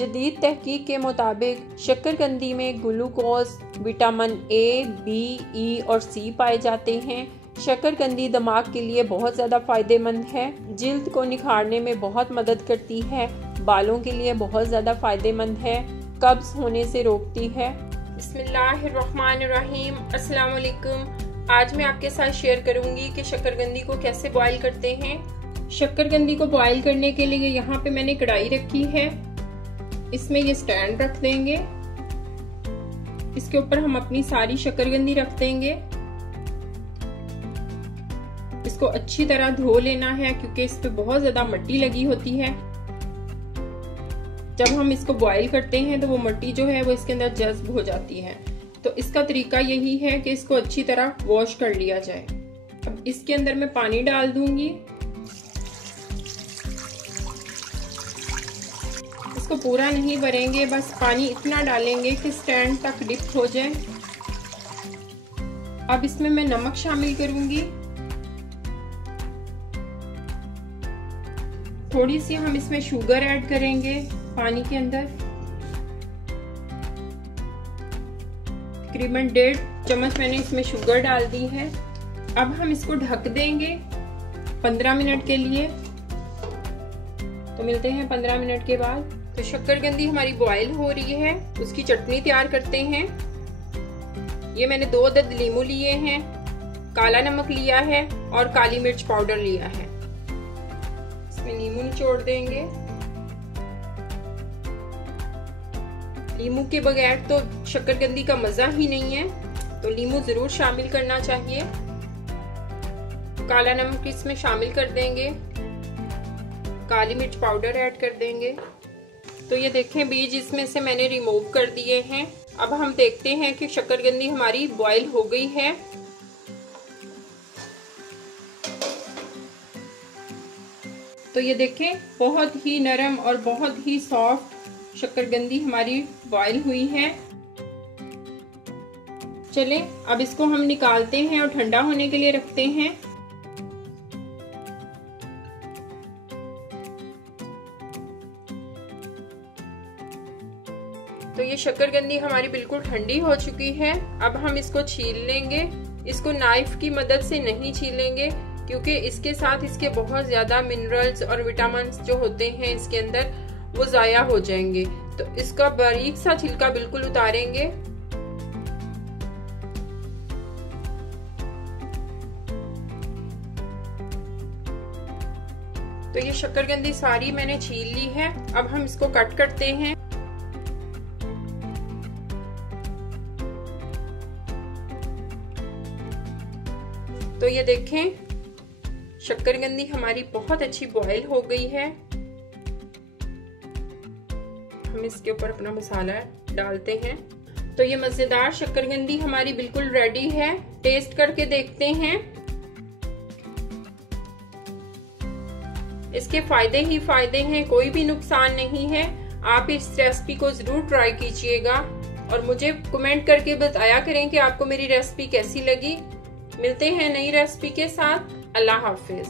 जदीद तहकीक के मुताबिक शक्करकंदी में ग्लूकोज, विटामिन ए, बी, ई और सी पाए जाते हैं। शक्करकंदी दिमाग के लिए बहुत ज़्यादा फ़ायदेमंद है, जिल्द को निखारने में बहुत मदद करती है, बालों के लिए बहुत ज़्यादा फ़ायदेमंद है, कब्ज़ होने से रोकती है। बिस्मिल्लाहिर्रहमानिर्रहीम, अस्सलाम वालेकुम। आज मैं आपके साथ शेयर करूंगी कि शक्करकंदी को कैसे बॉईल करते हैं। शक्करकंदी को बॉईल करने के लिए यहाँ पे मैंने कढ़ाई रखी है, इसमें ये स्टैंड रख देंगे, इसके ऊपर हम अपनी सारी शक्करकंदी रख देंगे। इसको अच्छी तरह धो लेना है क्योंकि इस पे बहुत ज्यादा मिट्टी लगी होती है। जब हम इसको बॉईल करते हैं तो वो मिट्टी जो है वो इसके अंदर जज्ब हो जाती है। तो इसका तरीका यही है कि इसको अच्छी तरह वॉश कर लिया जाए। अब इसके अंदर मैं पानी डाल दूंगी, इसको पूरा नहीं भरेंगे, बस पानी इतना डालेंगे कि स्टैंड तक डिप हो जाए। अब इसमें मैं नमक शामिल करूंगी, थोड़ी सी हम इसमें शुगर ऐड करेंगे पानी के अंदर, तकरीबन 1.5 चम्मच मैंने इसमें शुगर डाल दी है। अब हम इसको ढक देंगे 15 मिनट के लिए। तो मिलते हैं 15 मिनट के बाद। तो शक्करकंदी हमारी बॉईल हो रही है, उसकी चटनी तैयार करते हैं। ये मैंने 2 अदद लीमू लिए हैं, काला नमक लिया है और काली मिर्च पाउडर लिया है। इसमें नींबू निचोड़ देंगे। नींबू के बगैर तो शक्करकंदी का मजा ही नहीं है, तो नींबू जरूर शामिल करना चाहिए। काला नमक इसमें शामिल कर देंगे, काली मिर्च पाउडर ऐड कर देंगे। तो ये देखें बीज इसमें से मैंने रिमूव कर दिए हैं। अब हम देखते हैं कि शक्करकंदी हमारी बॉईल हो गई है। तो ये देखें बहुत ही नरम और बहुत ही सॉफ्ट शक्करकंदी हमारी बॉईल हुई है। चलें अब इसको हम निकालते हैं और ठंडा होने के लिए रखते हैं। तो ये शक्करकंदी हमारी बिल्कुल ठंडी हो चुकी है। अब हम इसको छील लेंगे। इसको नाइफ की मदद से नहीं छीलेंगे क्योंकि इसके साथ इसके बहुत ज्यादा मिनरल्स और विटामिन जो होते हैं इसके अंदर वो जाया हो जाएंगे। तो इसका बारीक सा छिलका बिल्कुल उतारेंगे। तो ये शक्करकंदी सारी मैंने छील ली है। अब हम इसको कट करते हैं। तो ये देखें शक्करकंदी हमारी बहुत अच्छी बॉईल हो गई है। हम इसके ऊपर अपना मसाला डालते हैं। तो ये मजेदार शक्करकंदी हमारी बिल्कुल रेडी है। टेस्ट करके देखते हैं। इसके फायदे ही फायदे हैं, कोई भी नुकसान नहीं है। आप इस रेसिपी को जरूर ट्राई कीजिएगा और मुझे कमेंट करके बताया करें कि आपको मेरी रेसिपी कैसी लगी। मिलते हैं नई रेसिपी के साथ। अल्लाह हाफिज।